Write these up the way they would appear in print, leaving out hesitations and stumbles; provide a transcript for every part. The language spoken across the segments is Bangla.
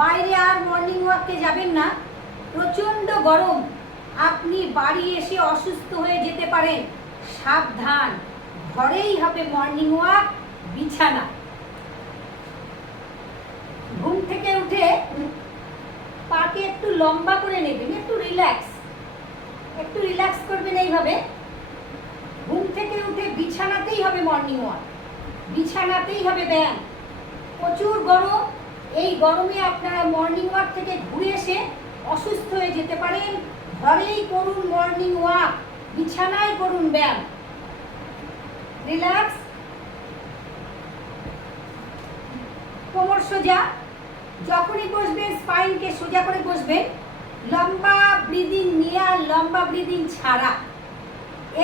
বাইরে আর মর্নিং ওয়াকে যাবেন না, প্রচণ্ড গরম, আপনি বাড়ি এসে অসুস্থ হয়ে যেতে পারেন। সাবধান, ঘরেই হবে মর্নিং ওয়াক, বিছানা। ঘুম থেকে উঠে পাকে একটু লম্বা করে নেবেন, একটু রিল্যাক্স করবেন। এইভাবে ঘুম থেকে উঠে বিছানাতেই হবে মর্নিং ওয়াক, বিছানাতেই হবে ব্যায়াম। প্রচুর গরম, এই গরমে আপনারা মর্নিং ওয়াক থেকে ঘুরে এসে অসুস্থ হয়ে যেতে পারেন। ঘরেই করুন মর্নিং ওয়াক, বিছানায় করুন ব্যায়াম। রিল্যাক্স, কোমর সোজা। যখনই বসবেন স্পাইনকে সোজা করে বসবেন। লম্বা ব্রিদিং নিয়ে আর লম্বা ব্রিদিং ছাড়া।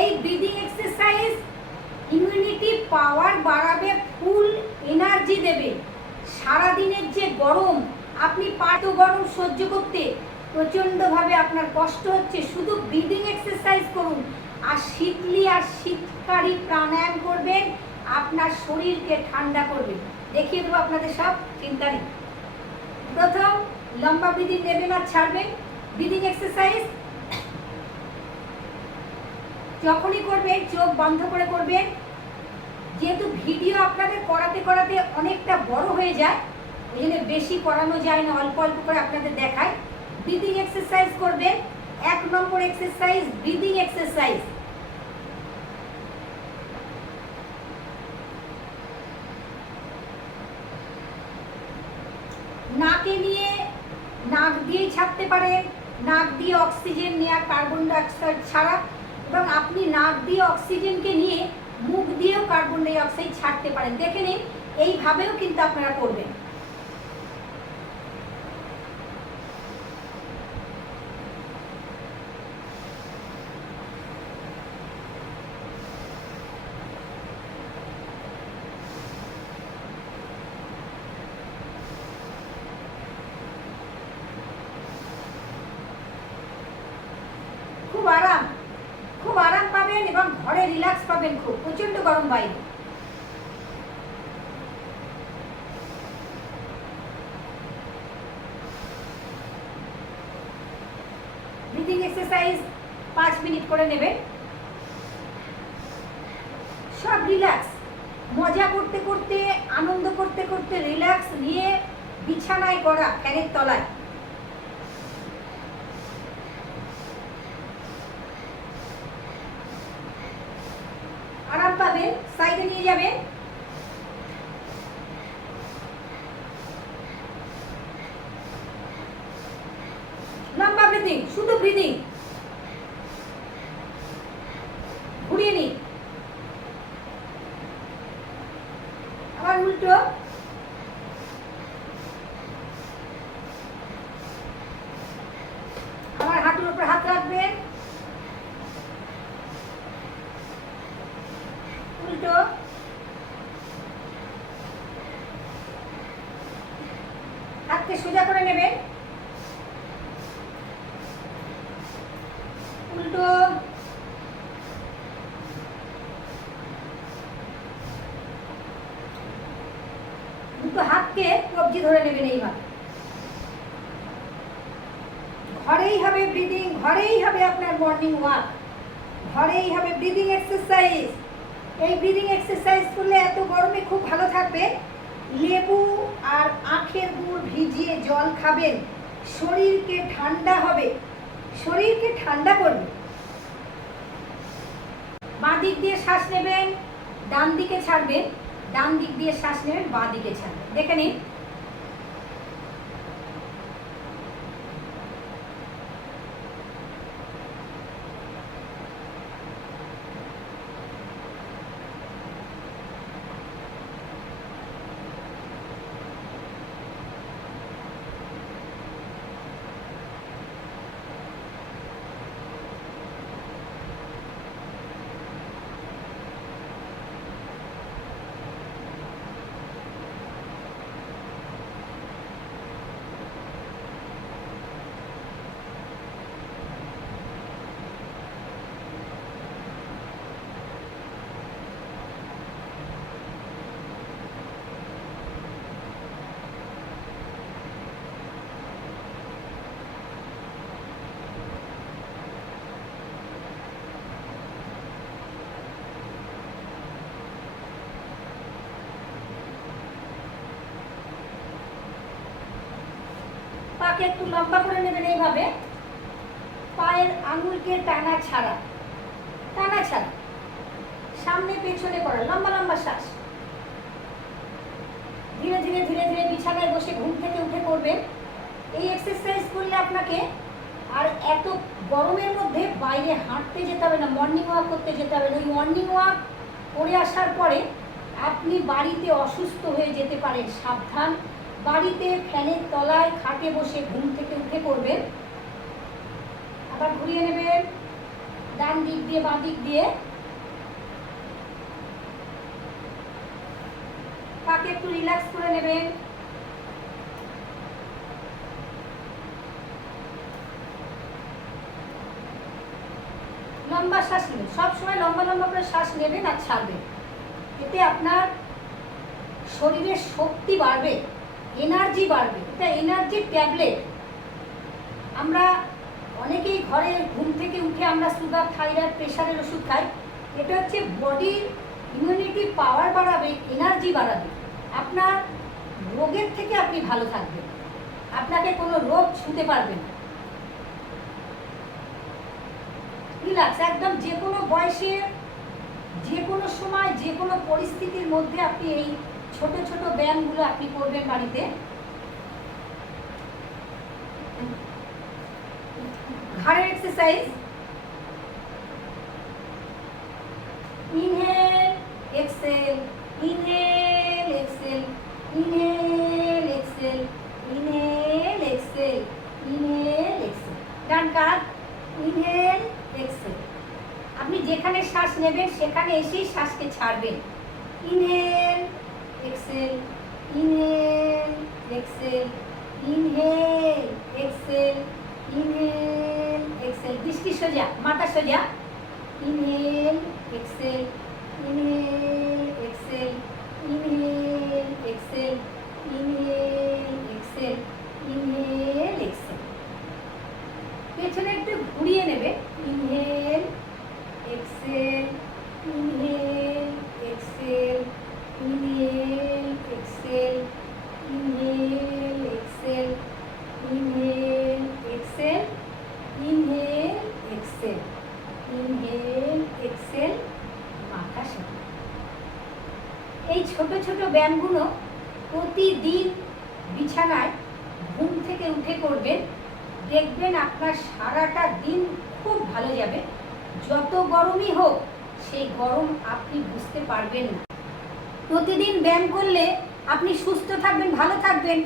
এই ব্রিদিং এক্সারসাইজ ইমিউনিটি পাওয়ার বাড়াবে, ফুল এনার্জি দেবে। সারাদিনের যে গরম, আপনি পারতো গরম সহ্য করতে, প্রচণ্ডভাবে আপনার কষ্ট হচ্ছে, শুধু ব্রিদিং এক্সারসাইজ করুন আর শীতকারী প্রাণায়াম করবেন, আপনার শরীরকে ঠান্ডা করবে। দেখিয়ে দেবো আপনাদের সব, চিন্তা নেই। প্রথম লম্বা ব্রিদিং নেবেন আর ছাড়বেন। ব্রিদিং এক্সারসাইজ যখনই করবেন চোখ বন্ধ করে করবেন। যেহেতু ভিডিও আপনাদের করাতে করাতে অনেকটা বড় হয়ে যায়, এই জন্য বেশি করানো যায় না, অল্প অল্প করে আপনাদের দেখায়। ব্রিদিং এক্সারসাইজ করবেন। 1 নম্বর এক্সারসাইজ ব্রিদিং এক্সারসাইজ। নাকে নিয়ে, নাক দিয়েই ছাড়তে পারেন। নাক দিয়ে অক্সিজেন নেওয়া, কার্বন ডাইঅক্সাইড ছাড়া, এবং আপনি নাক দিয়ে অক্সিজেনকে নিয়ে মুখ দিয়েও কার্বন ডাইঅক্সাইড ছাড়তে পারেন। দেখে নিন, এইভাবেও কিন্তু আপনারা করবেন। খুব আরাম পাবেন এবং ঘরে রিল্যাক্স পাবেন। খুব প্রচন্ড গরম বাইরে। ব্রিদিং এক্সারসাইজ 5 মিনিট করে নেবেন। সব রিল্যাক্স, মজা করতে করতে, আনন্দ করতে করতে, রিল্যাক্স নিয়ে বিছানায় করা, ফ্যানের তলায়। আরাম পাবেন, সাইডে নিয়ে যাবেন। লম্বা ব্রিদিং, শুধু ব্রিদিং। ঘুরিয়ে নিন, আবার উল্টো। আবার হাঁটুর উপর হাত রাখবেন, উল্টো। হাতকে সোজা করে নেবেন, উল্টো। দুটো হাতকে কবজি ধরে নেবেন। এইভাবে ঘরেই হবে ব্রিদিং, ঘরেই হবে আপনার মর্নিং ওয়াক, ঘরেই হবে ব্রিদিং এক্সারসাইজ। এই ব্রিদিং এক্সারসাইজ করলে এত গরমে খুব ভালো থাকবে। লেবু আর আখের গুড় ভিজিয়ে জল খাবেন, শরীরকে ঠান্ডা হবে, শরীরকে ঠান্ডা করবে। বাঁ দিক দিয়ে শ্বাস নেবেন, ডান দিকে ছাড়বেন, ডান দিক দিয়ে শ্বাস নেবেন, বাঁ দিকে ছাড়বেন। দেখে নিন। পাকে একটু লম্বা করে নেবেন এইভাবে, পায়ের আঙুলকে টানা ছাড়া, টানা ছাড়া, সামনে পেছনে করা, লম্বা লম্বা শ্বাস। ধীরে ধীরে ধীরে ধীরে বিছানায় বসে ঘুম থেকে উঠে করবেন। এই এক্সারসাইজ করলে আপনাকে আর এত গরমের মধ্যে বাইরে হাঁটতে যেতে হবে না, মর্নিং ওয়াক করতে যেতে হবে না। ওই মর্নিং ওয়াক করে আসার পরে আপনি বাড়িতে অসুস্থ হয়ে যেতে পারেন, সাবধান। বাড়িতে ফ্যানের তলায় খাটে বসে ঘুম থেকে উঠে করবেন। আবার ঘুরিয়ে নেবেন ডান দিক দিয়ে বাঁ দিক দিয়ে, পাকে একটু রিল্যাক্স করে নেবেন। লম্বা শ্বাস নেবেন, সবসময় লম্বা লম্বা করে শ্বাস নেবেন আর ছাড়বেন। এতে আপনার শরীরের শক্তি বাড়বে, এনার্জি বাড়বে। এটা এনার্জির ট্যাবলেট। আমরা অনেকেই ঘরে ঘুম থেকে উঠে আমরা সুগার, থাইরয়েড, প্রেশারের ওষুধ খাই। এটা হচ্ছে বডির ইমিউনিটি পাওয়ার বাড়াবে, এনার্জি বাড়াবে। আপনার রোগের থেকে আপনি ভালো থাকবেন, আপনাকে কোনো রোগ ছুঁতে পারবে না। রিল্যাক্স একদম, যে কোনো বয়সে, যে কোনো সময়, যে কোনো পরিস্থিতির মধ্যে আপনি এই ছোট ছোট ব্যায়ামগুলো আপনি করবেন বাড়িতে। ঘাড়ের exercise, inhale exhale, inhale exhale, inhale exhale, inhale exhale, inhale exhale. ডান কাঁধ, ইনহেল এক্সেল। আপনি যেখানে শ্বাস নেবেন সেখানে এসেই শ্বাসকে ছাড়বেন। Inhale exhale, inhale exhale, inhale exhale, inhale Excel. দৃষ্টি সোজা, মাথা সোজা। Inhale exhale, inhale exhale, inhale exhale, inhale exhale, inhale Excel. পেছনে একটু ঘুরিয়ে নেবে। Inhale exhale, inhale exhale, inhale exhale, inhale exhale, inhale exhale, inhale exhale, inhale Excel, মাথা সোজা। এই ছোট ছোট ব্যায়ামগুলো প্রতিদিন বিছানায় ঘুম থেকে উঠে করবেন। দেখবেন আপনার সারাটা দিন খুব ভালো যাবে। যত গরমই হোক সেই গরম আপনি বুঝতে পারবেন না। প্রতিদিন ব্যায়াম করলে আপনি সুস্থ থাকবেন, ভালো থাকবেন।